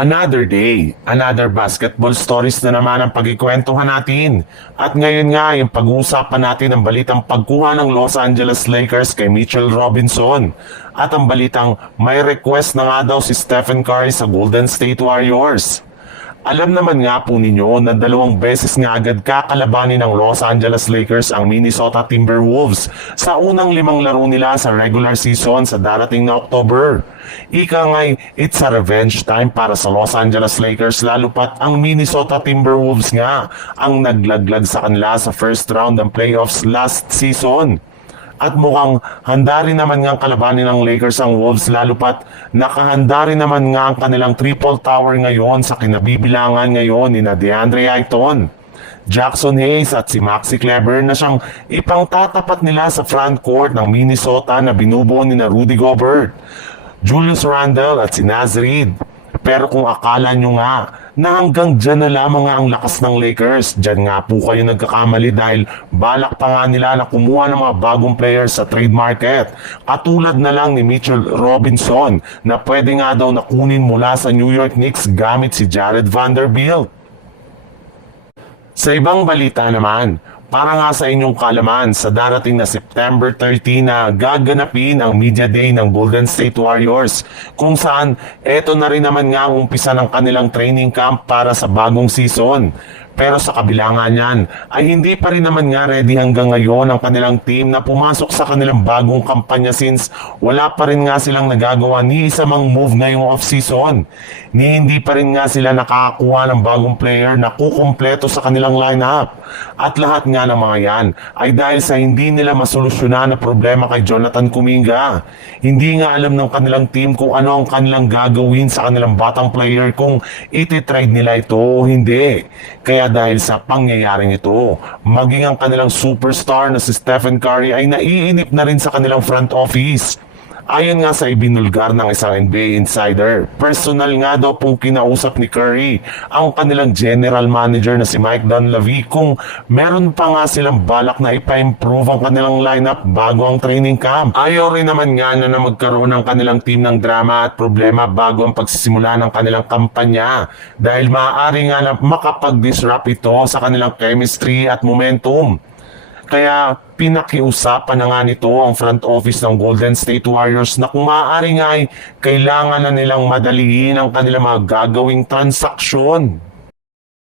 Another day, another basketball stories na naman ang pagkikwentuhan natin. At ngayon nga, yung pag-uusapan natin ang balitang pagkuha ng Los Angeles Lakers kay Mitchell Robinson. At ang balitang may request na nga daw si Stephen Curry sa Golden State Warriors. Alam naman nga po ninyo na 2 beses nga agad kakalabanin ng Los Angeles Lakers ang Minnesota Timberwolves sa unang 5 laro nila sa regular season sa darating na October. Ika nga'y it's a revenge time para sa Los Angeles Lakers lalo pat ang Minnesota Timberwolves nga ang naglaglag sa kanila sa first round ng playoffs last season. At mukhang handa rin naman nga kalabanin ng Lakers ang Wolves lalo pat nakahanda rin naman nga ang kanilang triple tower ngayon sa kinabibilangan ngayon ni DeAndre Ayton, Jackson Hayes at si Maxi Kleber na siyang ipangtatapat nila sa front court ng Minnesota na binubuo ni Rudy Gobert, Julius Randle at si Naz Reid. Pero kung akala nyo nga na hanggang dyan na lamang nga ang lakas ng Lakers, dyan nga po kayo nagkakamali dahil balak pa nga nila na kumuha ng mga bagong players sa trade market. Katulad na lang ni Mitchell Robinson na pwede nga daw nakunin mula sa New York Knicks gamit si Jared Vanderbilt. Sa ibang balita naman, para nga sa inyong kaalaman, sa darating na September 30 na gaganapin ang Media Day ng Golden State Warriors, kung saan eto na rin naman nga ang umpisa ng kanilang training camp para sa bagong season. Pero sa kabila nga niyan, ay hindi pa rin naman nga ready hanggang ngayon ang kanilang team na pumasok sa kanilang bagong kampanya since wala pa rin nga silang nagagawa ni isa mang move ngayong off-season. Hindi pa rin nga sila nakakakuha ng bagong player na kukumpleto sa kanilang lineup. At lahat nga ng mga yan ay dahil sa hindi nila masolusyonan na problema kay Jonathan Kuminga. Hindi nga alam ng kanilang team kung ano ang kanilang gagawin sa kanilang batang player kung iti-trade nila ito o hindi. Kaya dahil sa pangyayaring ito, maging ang kanilang superstar na si Stephen Curry ay naiinip na rin sa kanilang front office. Ayon nga sa ibinulgar ng isang NBA insider, personal nga daw pong kinausap ni Curry ang kanilang general manager na si Mike Dunleavy kung meron pa nga silang balak na ipa-improve ang kanilang lineup bago ang training camp. Ayaw rin naman nga na magkaroon ng kanilang team ng drama at problema bago ang pagsisimula ng kanilang kampanya dahil maaari nga na makapag-disrupt ito sa kanilang chemistry at momentum. Kaya pinakiusapan na nga nito ang front office ng Golden State Warriors na kung maaari nga ay kailangan na nilang madaliin ang kanilang mga gagawing transaksyon.